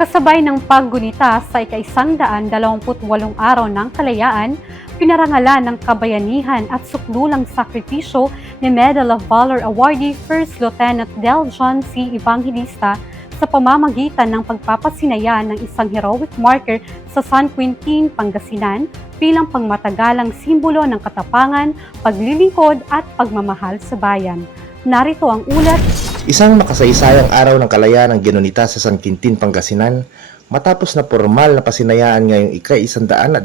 Kasabay ng paggunita sa ika-128 araw ng kalayaan, pinarangalan ng kabayanihan at sukdulang sakripisyo ni Medal of Valor awardee First Lieutenant Del John C. Evangelista sa pamamagitan ng pagpapasinaya ng isang heroic marker sa San Quintin, Pangasinan bilang pangmatagalang simbolo ng katapangan, paglilingkod at pagmamahal sa bayan. Narito ang ulat. Isang makasaysayang araw ng kalayaan ang ginunita sa San Quintin, Pangasinan matapos na formal na pasinayaan ngayong ika-128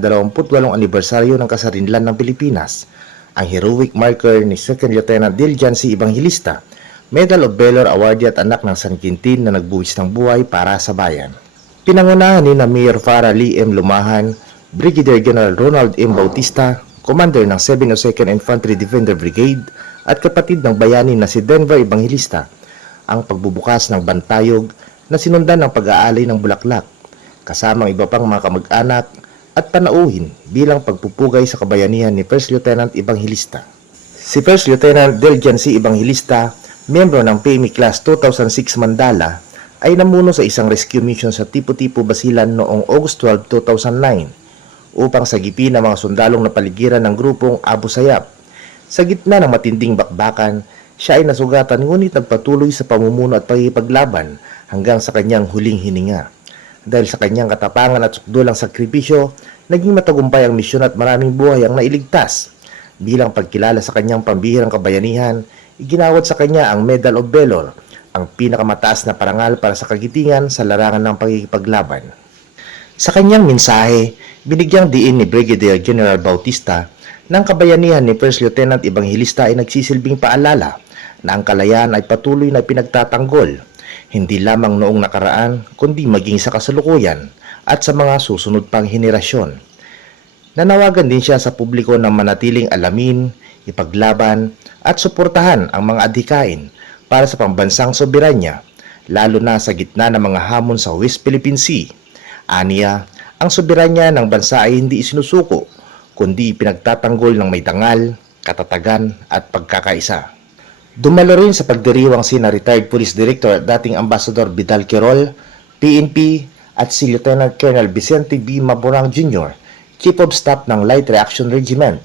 anibersaryo ng kasarinlan ng Pilipinas ang heroic marker ni Second Lieutenant Del John C. Evangelista, Medal of Valor awardee at anak ng San Quintin na nagbuwis ng buhay para sa bayan. Pinangunahan ni na Mayor Farah Lee M. Lumahan, Brigadier General Ronald M. Bautista, Commander ng 702nd Infantry Defender Brigade at kapatid ng bayani na si Denver Evangelista ang pagbubukas ng bantayog na sinundan ng pag-aalay ng bulaklak, kasamang iba pang mga kamag-anak at panauhin bilang pagpupugay sa kabayanihan ni First Lieutenant Evangelista. Si First Lieutenant Del John C. Evangelista, miyembro ng PMI Class 2006 Mandala, ay namuno sa isang rescue mission sa Tipo-Tipo, Basilan noong August 12, 2009 upang sagipin ang mga sundalong napaligiran ng grupong Abu Sayyaf. Sa gitna ng matinding bakbakan, siya ay nasugatan ngunit nagpatuloy sa pamumuno at pagkikipaglaban hanggang sa kanyang huling hininga. Dahil sa kanyang katapangan at sukdulang sakripisyo, naging matagumpay ang misyon at maraming buhay ang nailigtas. Bilang pagkilala sa kanyang pambihirang kabayanihan, iginawad sa kanya ang Medal of Valor, ang pinakamataas na parangal para sa kagitingan sa larangan ng pagkikipaglaban. Sa kanyang mensahe, binigyang diin ni Brigadier General Bautista ng kabayanihan ni First Lieutenant Evangelista ay nagsisilbing paalala na ang kalayaan ay patuloy na pinagtatanggol, hindi lamang noong nakaraan kundi maging sa kasalukuyan at sa mga susunod pang henerasyon. Nanawagan din siya sa publiko na manatiling alamin, ipaglaban at suportahan ang mga adhikain para sa pambansang soberanya, lalo na sa gitna ng mga hamon sa West Philippine Sea. Aniya, ang soberanya ng bansa ay hindi isinusuko, kundi pinagtatanggol ng may dangal, katatagan at pagkakaisa. Dumalo rin sa pagdiriwang sina retired Police Director at dating Ambassador Vidal Quirol, PNP at si Lieutenant Colonel Vicente B. Maburang Jr., Chief of Staff ng Light Reaction Regiment,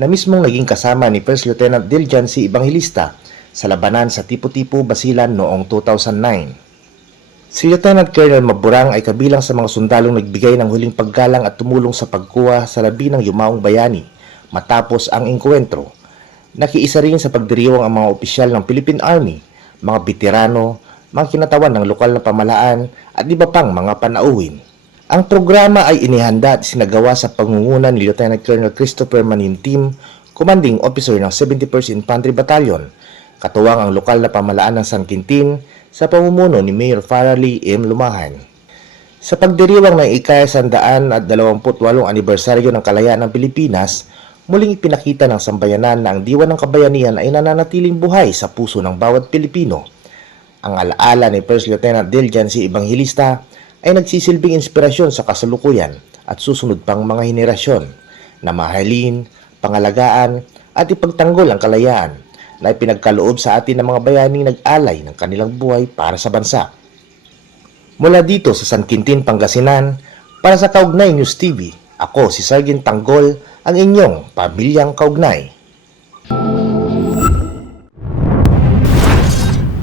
na mismong naging kasama ni First Lieutenant Del John C. Evangelista sa labanan sa Tipo-Tipo, Basilan noong 2009. Si Lieutenant Colonel Maburang ay kabilang sa mga sundalong nagbigay ng huling paggalang at tumulong sa pagkuha sa labi ng yumaong bayani matapos ang engkwentro. Nakiisa rin sa pagdiriwang ang mga opisyal ng Philippine Army, mga veterano, mga kinatawan ng lokal na pamahalaan at iba pang mga panauhin. Ang programa ay inihanda at sinagawa sa pangunguna ni Lieutenant Colonel Christopher Manintim, Commanding Officer ng 71st Infantry Battalion, katuwang ang lokal na pamahalaan ng San Quintin sa pamumuno ni Mayor Farah Lee M. Lumahan. Sa pagdiriwang ng ika-128 anibersaryo ng kalayaan ng Pilipinas, muling ipinakita ng sambayanan na ang diwa ng kabayanihan ay nananatiling buhay sa puso ng bawat Pilipino. Ang alaala ni First Lieutenant Del John C. Evangelista ay nagsisilbing inspirasyon sa kasalukuyan at susunod pang mga henerasyon na mahalin, pangalagaan at ipagtanggol ang kalayaan na ipinagkaloob sa atin ng mga bayaning nag-alay ng kanilang buhay para sa bansa. Mula dito sa San Quintin, Pangasinan, para sa Kaugnay News TV, ako si Sergeant Tanggol, ang inyong pamilyang kaugnay.